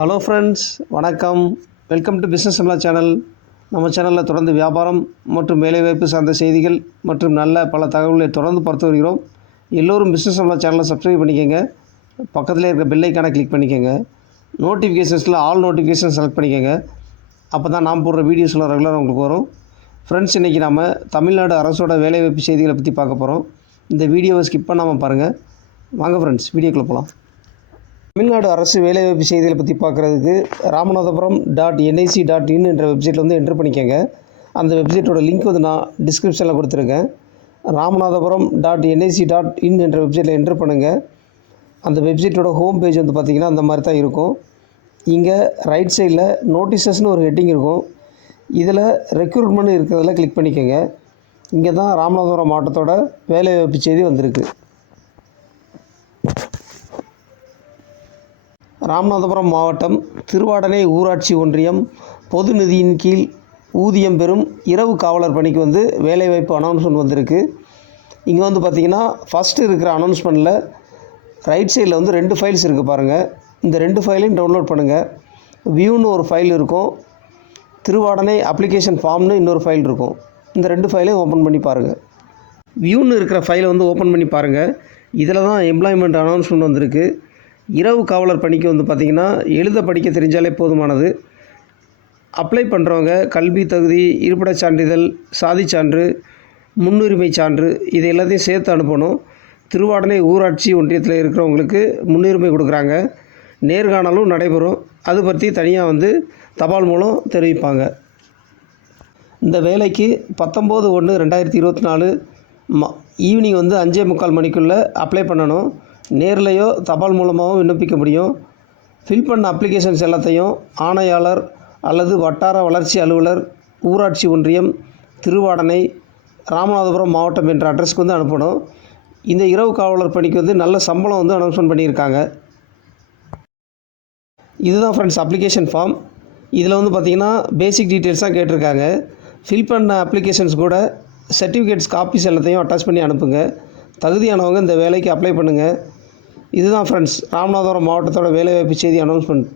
Hello friends வணக்கம். Welcome to business சம்லா channel நம்ம சேனலில் தொடர்ந்து வியாபாரம் மற்றும் வேலைவாய்ப்பு சார்ந்த செய்திகள் மற்றும் நல்ல பல தகவல்களை தொடர்ந்து பார்த்து வருகிறோம். எல்லோரும் பிஸ்னஸ் சம்லா சேனலை சப்ஸ்கிரைப் பண்ணிக்கோங்க. பக்கத்தில் இருக்க பில்லைக்கான கிளிக் பண்ணிக்கோங்க. நோட்டிஃபிகேஷன்ஸில் ஆல் நோட்டிஃபிகேஷன் செலக்ட் பண்ணிக்கோங்க. அப்போ தான் நாம் போடுற வீடியோஸ்லாம் ரெகுலராக உங்களுக்கு வரும். ஃப்ரெண்ட்ஸ் இன்றைக்கி நாம் தமிழ்நாடு அரசோட வேலைவாய்ப்பு செய்திகளை பற்றி பார்க்க போகிறோம் இந்த வீடியோவை ஸ்கிப் பண்ணாமல் பாருங்கள் வாங்க ஃப்ரெண்ட்ஸ் வீடியோக்குள்ளே போகலாம் தமிழ்நாடு அரசு வேலைவாய்ப்பு செய்திகளை பற்றி பார்க்குறதுக்கு Ramanathapuram dot NIC dot in என்ற வெப்சைட்டில் வந்து என்ட்ரு பண்ணிக்கோங்க. அந்த வெப்சைட்டோட லிங்க் வந்து நான் டிஸ்கிரிப்ஷனில் கொடுத்துருக்கேன். Ramanathapuram dot NIC dot in என்ற வெப்சைட்டில் என்ட்ரு பண்ணுங்கள் அந்த வெப்சைட்டோட ஹோம் பேஜ் வந்து பார்த்திங்கன்னா அந்த மாதிரி தான் இருக்கும். இங்கே ரைட் சைடில் நோட்டீசஸ்னு ஒரு ஹெட்டிங் இருக்கும். இதில் ரெக்ரூட்மெண்ட் இருக்கிறதில் கிளிக் பண்ணிக்கோங்க. இங்கே தான் ராமநாதபுரம் மாவட்டத்தோட வேலைவாய்ப்பு செய்தி வந்திருக்கு. ராமநாதபுரம் மாவட்டம் திருவாடனை ஊராட்சி ஒன்றியம் பொது நிதியின் கீழ் ஊதியம் பெறும் இரவு காவலர் பணிக்கு வந்து வேலைவாய்ப்பு அனௌன்ஸ்மெண்ட் வந்திருக்கு. இங்கே வந்து பார்த்திங்கன்னா ஃபஸ்ட்டு இருக்கிற அனௌன்ஸ்மெண்ட்டில் ரைட் சைடில் வந்து ரெண்டு ஃபைல்ஸ் இருக்குது பாருங்கள் இந்த ரெண்டு ஃபைலையும் டவுன்லோட் பண்ணுங்கள் வியூன்னு ஒரு ஃபைல் இருக்கும். திருவாடனை அப்ளிகேஷன் ஃபார்ம்னு இன்னொரு ஃபைல் இருக்கும். இந்த ரெண்டு ஃபைலையும் ஓப்பன் பண்ணி பாருங்கள் வியூன்னு இருக்கிற ஃபைலை வந்து ஓப்பன் பண்ணி பாருங்கள் இதில் தான் எம்ப்ளாய்மெண்ட் அனௌன்ஸ்மெண்ட் வந்திருக்கு. இரவு காவலர் பணிக்கு வந்து பார்த்திங்கன்னா எழுத படிக்க தெரிஞ்சாலே போதுமானது. அப்ளை பண்ணுறவங்க கல்வி தகுதி இருப்பிடச் சான்றிதழ் சாதிச் சான்று முன்னுரிமை சான்று இது எல்லாத்தையும் சேர்த்து அனுப்பணும். திருவாடனை ஊராட்சி ஒன்றியத்தில் இருக்கிறவங்களுக்கு முன்னுரிமை கொடுக்குறாங்க. நேர்காணலும் நடைபெறும். அது பற்றி தனியாக வந்து தபால் மூலம் தெரிவிப்பாங்க. இந்த வேலைக்கு பத்தொம்போது ஒன்று ரெண்டாயிரத்தி இருபத்தி நாலு ம ஈவினிங் வந்து அஞ்சே முக்கால் மணிக்குள்ளே அப்ளை பண்ணணும். நேர்லேயோ தபால் மூலமாகவும் விண்ணப்பிக்க முடியும். ஃபில் பண்ண அப்ளிகேஷன்ஸ் எல்லாத்தையும் ஆணையாளர் அல்லது வட்டார வளர்ச்சி அலுவலர் ஊராட்சி ஒன்றியம் திருவாடனை ராமநாதபுரம் மாவட்டம் என்ற அட்ரஸ்க்கு வந்து அனுப்பணும். இந்த இரவு காவலர் பணிக்கு வந்து நல்ல சம்பளம் வந்து அனௌன்ஸ்மெண்ட் பண்ணியிருக்காங்க. இதுதான் ஃப்ரெண்ட்ஸ் அப்ளிகேஷன் ஃபார்ம் இதில் வந்து பார்த்திங்கன்னா பேசிக் டீட்டெயில்ஸ் தான் கேட்டிருக்காங்க. ஃபில் பண்ண அப்ளிகேஷன்ஸ் கூட சர்டிஃபிகேட்ஸ் காப்பீஸ் எல்லாத்தையும் அட்டாச் பண்ணி அனுப்புங்க. தகுதியானவங்க இந்த வேலைக்கு அப்ளை பண்ணுங்கள் இதுதான் ஃப்ரெண்ட்ஸ் ராமநாதபுரம் மாவட்டத்தோட வேலைவாய்ப்பு செய்தி அனௌன்ஸ்மெண்ட்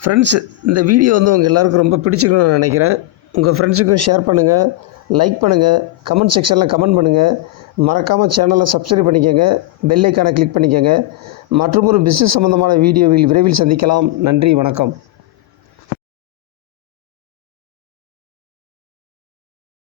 ஃப்ரெண்ட்ஸ் இந்த வீடியோ வந்து உங்கள் எல்லாருக்கும் ரொம்ப பிடிச்சிருக்குன்னு நினைக்கிறேன். உங்கள் ஃப்ரெண்ட்ஸுக்கும் ஷேர் பண்ணுங்கள் லைக் பண்ணுங்கள் கமெண்ட் செக்ஷனில் கமெண்ட் பண்ணுங்கள் மறக்காமல் சேனலை சப்ஸ்கிரைப் பண்ணிக்கோங்க பெல் ஐக்கானை கிளிக் பண்ணிக்கோங்க. மற்றும் ஒரு பிஸ்னஸ் சம்மந்தமான வீடியோவில் விரைவில் சந்திக்கலாம். நன்றி வணக்கம்.